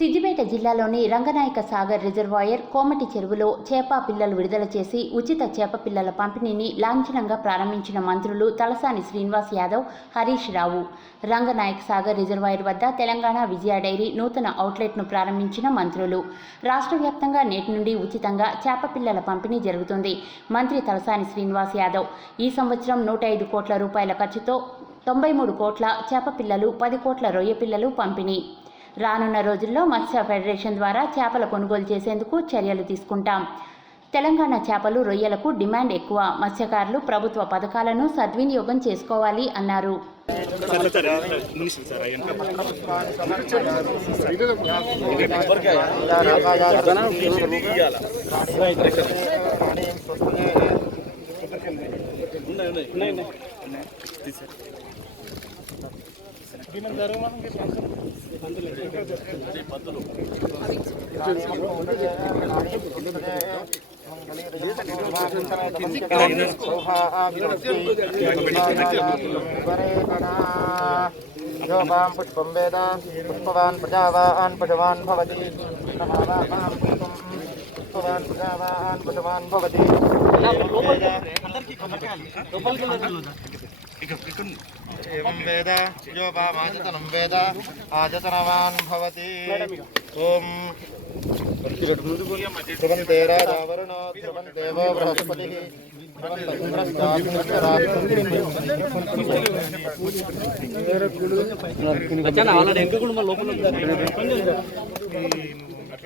సిద్దిపేట జిల్లాలోని రంగనాయక సాగర్ రిజర్వాయర్ కోమటి చెరువులో చేప పిల్లలు విడుదల చేసి ఉచిత చేప పిల్లల పంపిణీని లాంఛనంగా ప్రారంభించిన మంత్రులు తలసాని శ్రీనివాస్ యాదవ్ హరీష్ రావు. రంగనాయక సాగర్ రిజర్వాయర్ వద్ద తెలంగాణ విజయ డైరీ నూతన అవుట్లెట్ను ప్రారంభించిన మంత్రులు. రాష్ట్ర వ్యాప్తంగా నేటి నుండి ఉచితంగా చేప పిల్లల పంపిణీ జరుగుతుంది. మంత్రి తలసాని శ్రీనివాస్ యాదవ్ ఈ సంవత్సరం నూట ఐదు కోట్ల రూపాయల ఖర్చుతో తొంభై మూడు కోట్ల చేప పిల్లలు పది కోట్ల రొయ్య పిల్లలు పంపిణీ. రానున్న రోజుల్లో మత్స్య ఫెడరేషన్ ద్వారా చేపల కొనుగోలు చేసేందుకు చర్యలు తీసుకుంటాం. తెలంగాణ చేపలు రొయ్యలకు డిమాండ్ ఎక్కువ. మత్స్యకారులు ప్రభుత్వ పథకాలను సద్వినియోగం చేసుకోవాలి అన్నారు. योगां पुष्पं वेद पुष्पवान् प्रजावान् पशवान् भवति समावापां पुष्पं पुष्पवान् प्रजावान् पशवान् भवति एवं वेद यो वामाजतनं वेद आजतनवान् भवति ॐ ध्रुवन्ते राजावरुणो ध्रुवन्देवो बृहस्पतिः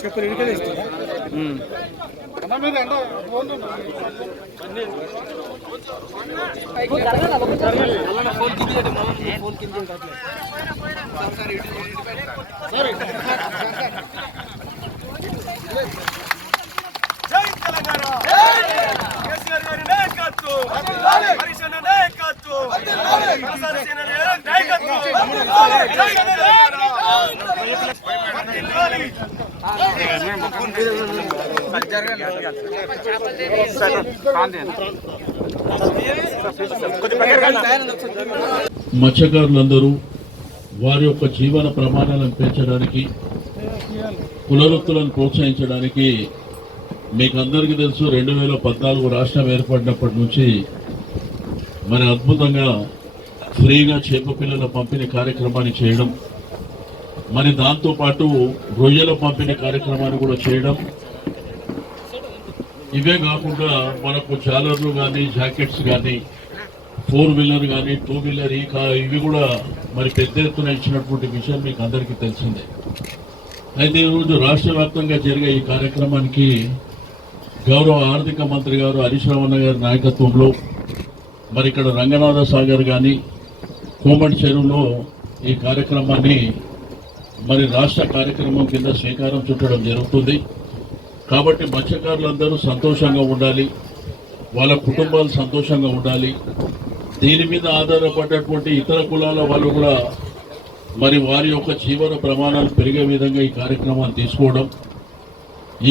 చెప్పులు ఇడికేస్తారా జై తెలంగాణ కేసీఆర్ గారి నాయకత్వం హరీశ్ నాయకత్వం నాయకత్వం మత్స్యకారులందరూ వారి యొక్క జీవన ప్రమాణాలను పెంచడానికి కులవృత్తులను ప్రోత్సహించడానికి మీకు అందరికీ తెలుసు రెండు వేల పద్నాలుగు రాష్ట్రం ఏర్పడినప్పటి నుంచి మరి అద్భుతంగా ఫ్రీగా చేప పిల్లల పంపిణీ కార్యక్రమాన్ని చేయడం మరి దాంతోపాటు రొయ్యల పంపిణీ కార్యక్రమాన్ని కూడా చేయడం. ఇవే కాకుండా మనకు జాలర్లు కానీ జాకెట్స్ కానీ ఫోర్ వీలర్ కానీ టూ వీలర్ ఈ కా ఇవి కూడా మరి పెద్ద ఎత్తున ఇచ్చినటువంటి విషయం మీకు అందరికీ తెలిసిందే. అయితే ఈరోజు రాష్ట్ర వ్యాప్తంగా జరిగే ఈ కార్యక్రమానికి గౌరవ ఆర్థిక మంత్రి గారు హరీష్ రావణ గారి నాయకత్వంలో మరి ఇక్కడ రంగనాథ సాగర్ కానీ కోమటి చెరువులో ఈ కార్యక్రమాన్ని మరి రాష్ట్ర కార్యక్రమం కింద శ్రీకారం చుట్టడం జరుగుతుంది. కాబట్టి మత్స్యకారులందరూ సంతోషంగా ఉండాలి. వాళ్ళ కుటుంబాలు సంతోషంగా ఉండాలి. దీని మీద ఆధారపడ్డటువంటి ఇతర కులాల వాళ్ళు కూడా మరి వారి యొక్క జీవన ప్రమాణాలు పెరిగే విధంగా ఈ కార్యక్రమాన్ని తీసుకోవడం.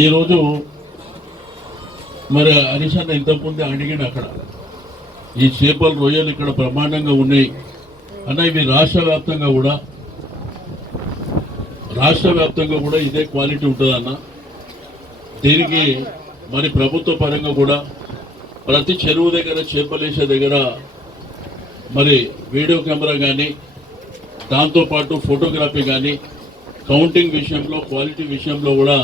ఈరోజు మరి హరిశన్న ఇంతకుముందే అడిగాడు అక్కడ ఈ చేపలు రొయ్యలు ఇక్కడ ప్రమాణంగా ఉన్నాయి. అన్న ఇవి రాష్ట్ర వ్యాప్తంగా కూడా రాష్ట్ర వ్యాప్తంగా కూడా ఇదే క్వాలిటీ ఉంటుందన్న దీనికి మరి ప్రభుత్వ పరంగా కూడా ప్రతి చెరువు దగ్గర చేపలేసే దగ్గర మరి వీడియో కెమెరా కానీ దాంతోపాటు ఫోటోగ్రఫీ కానీ కౌంటింగ్ విషయంలో క్వాలిటీ విషయంలో కూడా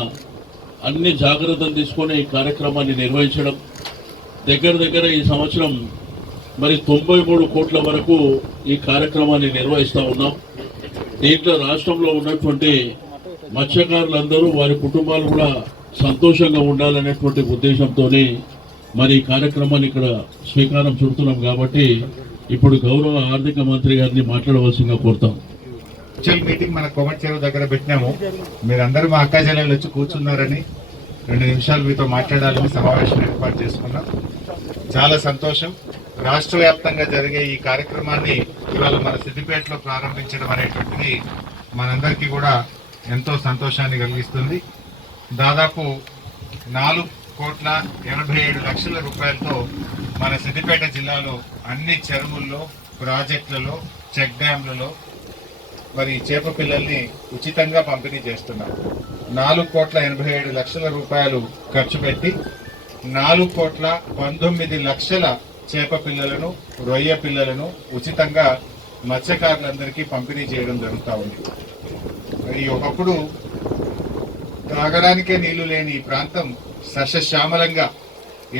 అన్ని జాగ్రత్తలు తీసుకొని ఈ కార్యక్రమాన్ని నిర్వహించడం దగ్గర దగ్గర ఈ సంవత్సరం మరి తొంభై మూడు కోట్ల వరకు ఈ కార్యక్రమాన్ని నిర్వహిస్తూ ఉన్నాం. దీంట్లో రాష్ట్రంలో ఉన్నటువంటి మత్స్యకారులందరూ వారి కుటుంబాలు కూడా సంతోషంగా ఉండాలనేటువంటి ఉద్దేశంతో మరి ఈ కార్యక్రమాన్ని ఇక్కడ స్వీకారం చుడుతున్నాం కాబట్టి ఇప్పుడు గౌరవ ఆర్థిక మంత్రి గారిని మాట్లాడవలసిందిగా కోరుతాం. వర్చువల్ మీటింగ్ మన కోమటి చెరువు దగ్గర పెట్టినాము. మీరందరూ మా అక్క జిల్లాలో వచ్చి కూర్చున్నారని రెండు నిమిషాలు మీతో మాట్లాడాలని సమావేశం ఏర్పాటు చేసుకున్నాం. చాలా సంతోషం. రాష్ట్ర వ్యాప్తంగా జరిగే ఈ కార్యక్రమాన్ని ఇవాళ మన సిద్దిపేటలో ప్రారంభించడం అనేటువంటిది మనందరికీ కూడా ఎంతో సంతోషాన్ని కలిగిస్తుంది. దాదాపు నాలుగు కోట్ల ఎనభై ఏడు లక్షల రూపాయలతో మన సిద్దిపేట జిల్లాలో అన్ని చెరువుల్లో ప్రాజెక్టులలో చెక్ డ్యాంలలో మరి చేప పిల్లల్ని ఉచితంగా పంపిణీ చేస్తున్నాం. నాలుగు కోట్ల ఎనభై ఏడు లక్షల రూపాయలు ఖర్చు పెట్టి నాలుగు కోట్ల పంతొమ్మిది లక్షల చేప పిల్లలను రొయ్య పిల్లలను ఉచితంగా మత్స్యకారులందరికీ పంపిణీ చేయడం జరుగుతూ ఉంది. మరి ఒకప్పుడు త్రాగడానికే నీళ్ళు లేని ఈ ప్రాంతం సస్యశ్యామలంగా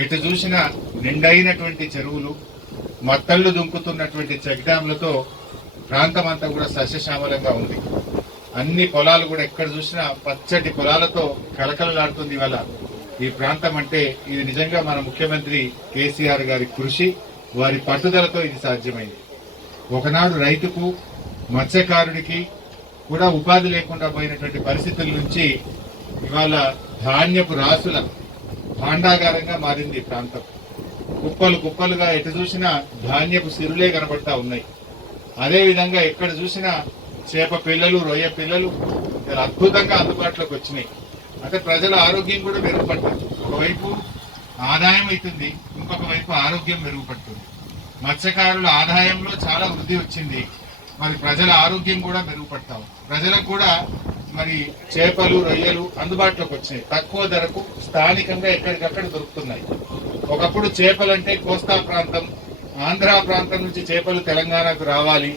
ఎటు చూసినా నిండైనటువంటి చెరువులు మత్తళ్ళు దుంకుతున్నటువంటి చెక్ డ్యాంలతో ప్రాంతం అంతా కూడా సస్యశ్యామలంగా ఉంది. అన్ని పొలాలు కూడా ఎక్కడ చూసినా పచ్చటి పొలాలతో కలకలలాడుతుంది ఇవాళ. ఈ ప్రాంతం అంటే ఇది నిజంగా మన ముఖ్యమంత్రి కేసీఆర్ గారి కృషి వారి పట్టుదలతో ఇది సాధ్యమైంది. ఒకనాడు రైతుకు మత్స్యకారుడికి కూడా ఉపాధి లేకుండా పోయినటువంటి పరిస్థితుల నుంచి ఇవాళ ధాన్యపు రాసుల భాండాగారంగా మారింది ఈ ప్రాంతం. కుప్పలు కుప్పలుగా ఎటు చూసినా ధాన్యపు సిరులే కనబడతా ఉన్నాయి. అదేవిధంగా ఎక్కడ చూసినా చేప పిల్లలు రొయ్య పిల్లలు చాలా అద్భుతంగా అందుబాటులోకి వచ్చినాయి. అంటే ప్రజల ఆరోగ్యం కూడా మెరుగుపడుతుంది. ఒకవైపు ఆదాయం అవుతుంది ఇంకొక వైపు ఆరోగ్యం మెరుగుపడుతుంది. మత్స్యకారుల ఆదాయంలో చాలా వృద్ధి వచ్చింది. మరి ప్రజల ఆరోగ్యం కూడా మెరుగుపడతాం ప్రజలకు కూడా మరి చేపలు రొయ్యలు అందుబాటులోకి వచ్చినాయి. తక్కువ ధరకు స్థానికంగా ఎక్కడికక్కడ దొరుకుతున్నాయి. ఒకప్పుడు చేపలంటే కోస్తా ప్రాంతం ఆంధ్ర ప్రాంతం నుంచి చేపలు తెలంగాణకు రావాలి.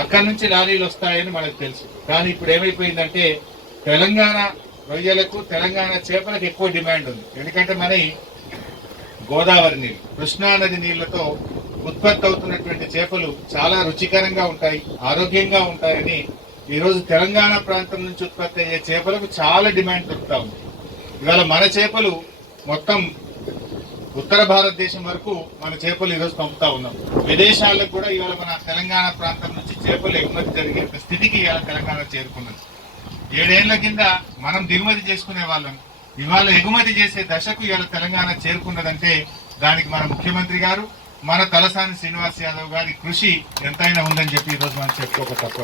అక్కడి నుంచి లారీలు వస్తాయని మనకు తెలుసు. కానీ ఇప్పుడు ఏమైపోయిందంటే తెలంగాణ రొయ్యలకు తెలంగాణ చేపలకు ఎక్కువ డిమాండ్ ఉంది. ఎందుకంటే మన గోదావరి నీళ్ళు కృష్ణా నది నీళ్ళతో ఉత్పత్తి అవుతున్నటువంటి చేపలు చాలా రుచికరంగా ఉంటాయి ఆరోగ్యంగా ఉంటాయని ఈరోజు తెలంగాణ ప్రాంతం నుంచి ఉత్పత్తి అయ్యే చేపలకు చాలా డిమాండ్ దొరుకుతా ఉంది. ఇవాళ మన చేపలు మొత్తం ఉత్తర భారతదేశం వరకు మన చేపలు ఈరోజు పంపుతా ఉన్నాం. విదేశాలకు కూడా ఇవాళ మన తెలంగాణ ప్రాంతం నుంచి చేపలు ఎగుమతి జరిగే స్థితికి ఇవాళ తెలంగాణ చేరుకున్నది. ఏడేళ్ళ కింద మనం దిగుమతి చేసుకునే వాళ్ళం. ఇవాళ ఎగుమతి చేసే దశకు ఇవాళ తెలంగాణ చేరుకున్నదంటే దానికి మన ముఖ్యమంత్రి గారు మన తలసాని శ్రీనివాస్ యాదవ్ గారి కృషి ఎంతైనా ఉందని చెప్పి ఈరోజు మనం చెప్పుకోక తప్పదు.